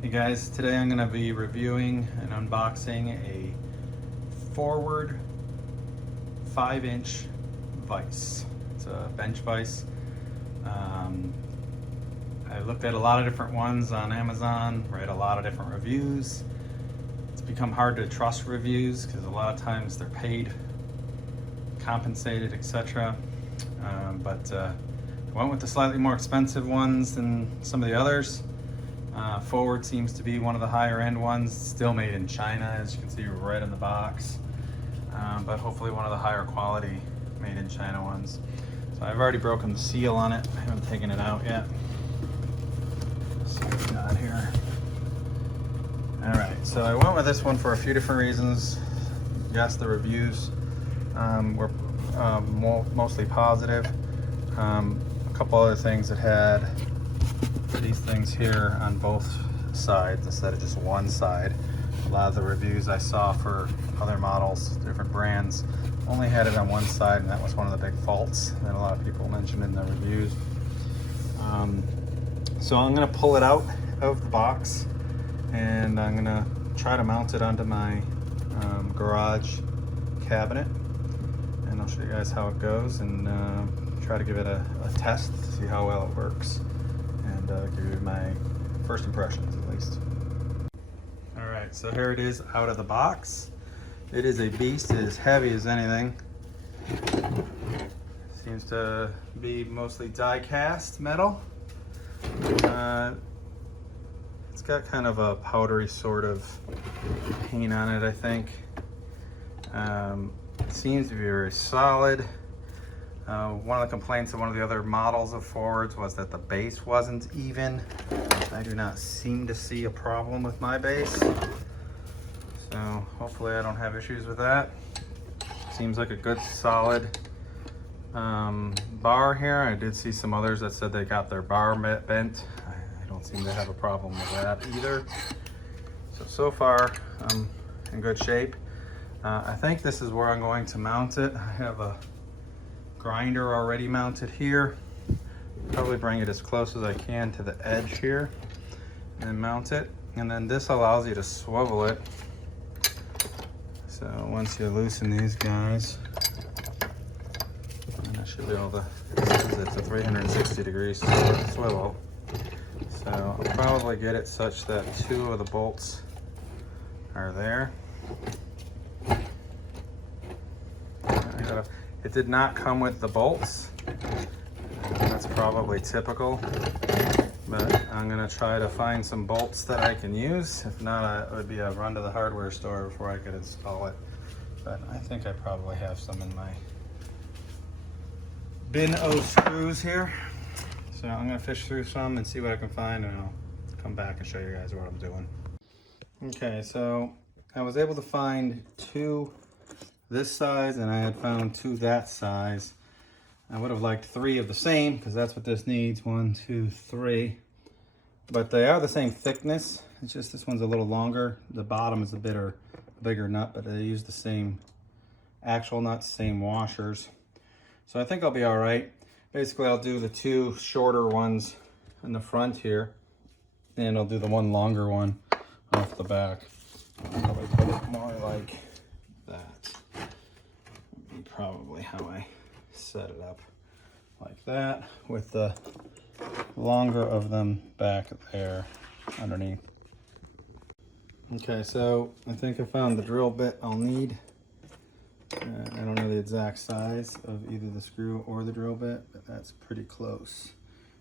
Hey guys, today I'm going to be reviewing and unboxing a forward 5-inch vise. It's a bench vise. I looked at a lot of different ones on Amazon, read a lot of different reviews. It's become hard to trust reviews because a lot of times they're paid, compensated, etc. But I went with the slightly more expensive ones than some of the others. Forward seems to be one of the higher end ones, still made in China, as you can see right in the box, but hopefully one of the higher quality made in China ones. So I've already broken the seal on it. I haven't taken it out yet. Let's see what we got here. All right, so I went with this one for a few different reasons. Yes, the reviews were mostly positive. A couple other things that had these things here on both sides instead of just one side. A lot of the reviews I saw for other models, different brands, only had it on one side, and that was one of the big faults that a lot of people mentioned in the reviews. So I'm going to pull it out of the box and I'm going to try to mount it onto my garage cabinet, and I'll show you guys how it goes and try to give it a test to see how well it works. Give you my first impressions at least. All right, so here it is out of the box. It is a beast. It is heavy as anything. Seems to be mostly die cast metal. It's got kind of a powdery sort of paint on it, I think. It seems to be very solid. One of the complaints of one of the other models of forwards was that the base wasn't even. I do not seem to see a problem with my base, so hopefully I don't have issues with that. Seems like a good solid bar here. I did see some others that said they got their bar bent. I don't seem to have a problem with that either. So far I'm in good shape. I think this is where I'm going to mount it. I have a grinder already mounted here. Probably bring it as close as I can to the edge here and mount it. And then this allows you to swivel it. So once you loosen these guys, and I should be able to, it's a 360 degree swivel. So I'll probably get it such that two of the bolts are there. It did not come with the bolts. That's probably typical, but I'm gonna try to find some bolts that I can use. If not, it would be a run to the hardware store before I could install it. But I think I probably have some in my bin of screws here. So I'm gonna fish through some and see what I can find, and I'll come back and show you guys what I'm doing. Okay, so I was able to find two this size, and I had found two that size. I would have liked three of the same because that's what this needs. 1, 2, 3. But they are the same thickness. It's just this one's a little longer. The bottom is a bigger nut, but they use the same actual nuts, same washers. So I think I'll be all right. Basically, I'll do the two shorter ones in the front here, and I'll do the one longer one off the back. I'll probably put it more like that. Probably how I set it up, like that, with the longer of them back there underneath. Okay, so I think I found the drill bit I'll need. I don't know the exact size of either the screw or the drill bit, but that's pretty close.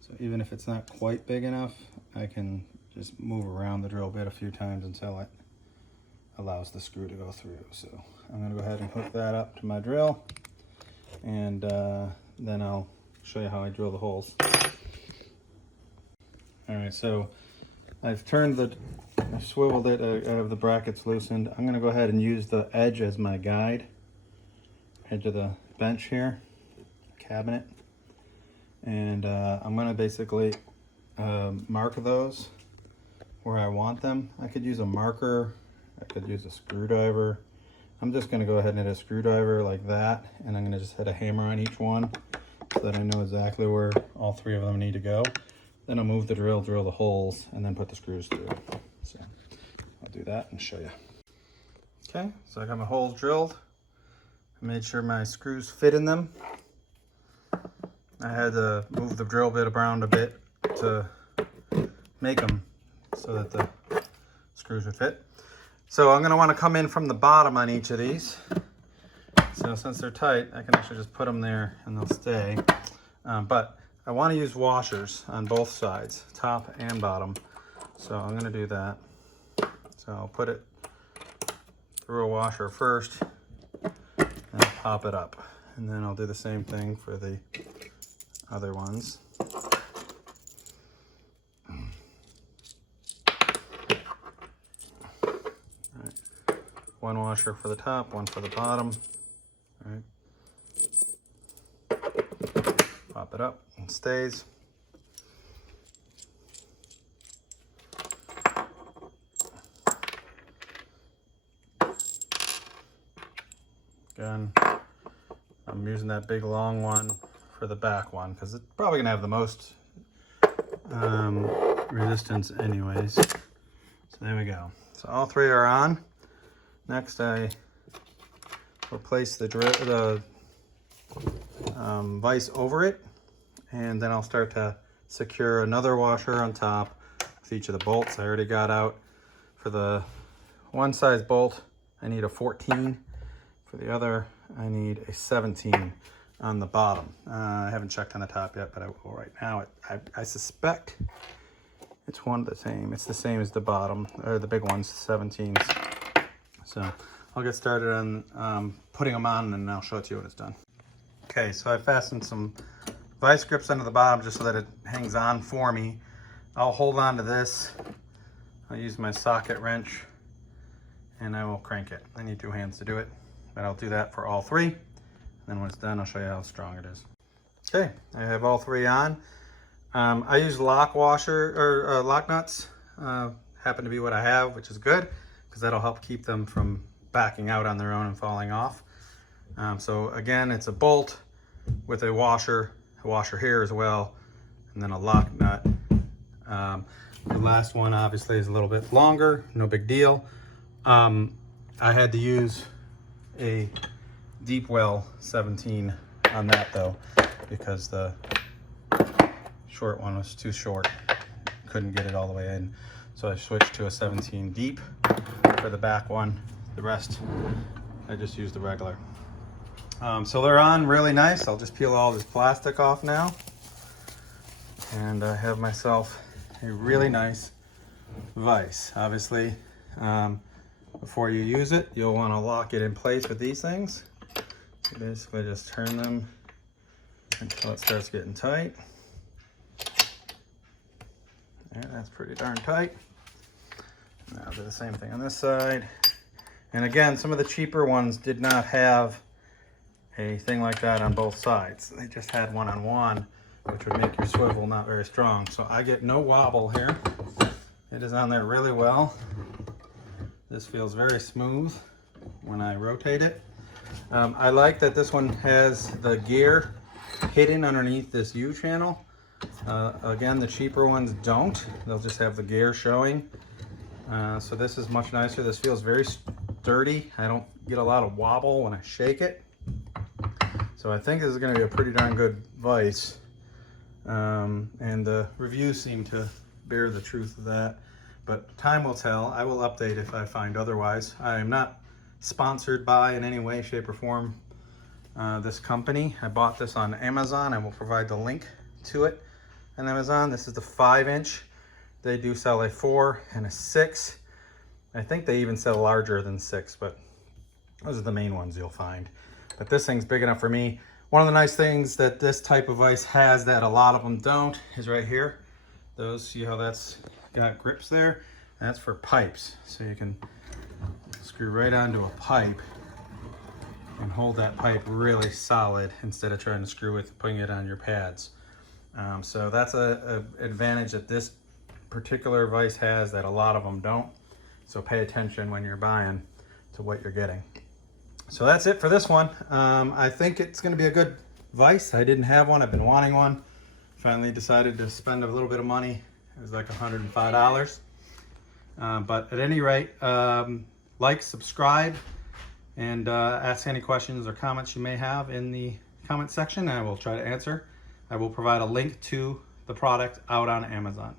So even if it's not quite big enough, I can just move around the drill bit a few times until it allows the screw to go through. So I'm going to go ahead and hook that up to my drill, and then I'll show you how I drill the holes. All right, so I've swiveled it, I have the brackets loosened. I'm going to go ahead and use the edge as my guide, edge of the bench here, cabinet, and I'm going to basically mark those where I want them. I could use a marker, I could use a screwdriver. I'm just going to go ahead and hit a screwdriver like that, and I'm going to just hit a hammer on each one so that I know exactly where all three of them need to go. Then I'll move the drill, drill the holes, and then put the screws through. So I'll do that and show you. Okay, so I got my holes drilled. I made sure my screws fit in them. I had to move the drill bit around a bit to make them so that the screws would fit. So I'm going to want to come in from the bottom on each of these. So since they're tight, I can actually just put them there and they'll stay. But I want to use washers on both sides, top and bottom. So I'm going to do that. So I'll put it through a washer first and pop it up. And then I'll do the same thing for the other ones. One washer for the top, one for the bottom. All right. Pop it up, it stays. Again, I'm using that big long one for the back one because it's probably gonna have the most resistance anyways. So there we go. So all three are on. Next, I will place the vise over it, and then I'll start to secure another washer on top with each of the bolts. I already got out for the one size bolt, I need a 14. For the other, I need a 17 on the bottom. I haven't checked on the top yet, but I will right now. I suspect it's one the same. It's the same as the bottom, or the big ones, 17s. So I'll get started on putting them on, and I'll show it to you when it's done. Okay, so I fastened some vise grips under the bottom just so that it hangs on for me. I'll hold on to this. I'll use my socket wrench, and I will crank it. I need 2 hands to do it, but I'll do that for all 3. And then when it's done, I'll show you how strong it is. Okay, I have all 3 on. I use lock washer or lock nuts. Happen to be what I have, which is good, because that'll help keep them from backing out on their own and falling off. So again, it's a bolt with a washer here as well, and then a lock nut. The last one obviously is a little bit longer, no big deal. I had to use a deep well 17 on that though, because the short one was too short. Couldn't get it all the way in. So I switched to a 17 deep for the back one. The rest, I just used the regular. So they're on really nice. I'll just peel all this plastic off now. And I have myself a really nice vise. Obviously, before you use it, you'll want to lock it in place with these things. So basically just turn them until it starts getting tight. Yeah, that's pretty darn tight. Now I'll do the same thing on this side. And again, some of the cheaper ones did not have a thing like that on both sides. They just had one on one, which would make your swivel not very strong. So I get no wobble here. It is on there really well. This feels very smooth when I rotate it. I like that this one has the gear hidden underneath this U channel. Again, the cheaper ones don't. They'll just have the gear showing. So this is much nicer. This feels very sturdy. I don't get a lot of wobble when I shake it. So I think this is going to be a pretty darn good vise. And the reviews seem to bear the truth of that. But time will tell. I will update if I find otherwise. I am not sponsored by in any way, shape, or form this company. I bought this on Amazon. I will provide the link to it on Amazon. This is the 5-inch. They do sell a 4 and a 6. I think they even sell larger than 6, but those are the main ones you'll find. But this thing's big enough for me. One of the nice things that this type of vise has that a lot of them don't is right here. Those, see how that's got grips there? That's for pipes. So you can screw right onto a pipe and hold that pipe really solid instead of trying to screw it, putting it on your pads. So that's a advantage that this particular vise has that a lot of them don't. So pay attention when you're buying to what you're getting. So that's it for this one. I think it's going to be a good vise. I didn't have one. I've been wanting one Finally decided to spend a little bit of money. It was like $105. But at any rate, like, subscribe, and ask any questions or comments you may have in the comment section, and I will try to answer. I will provide a link to the product out on Amazon.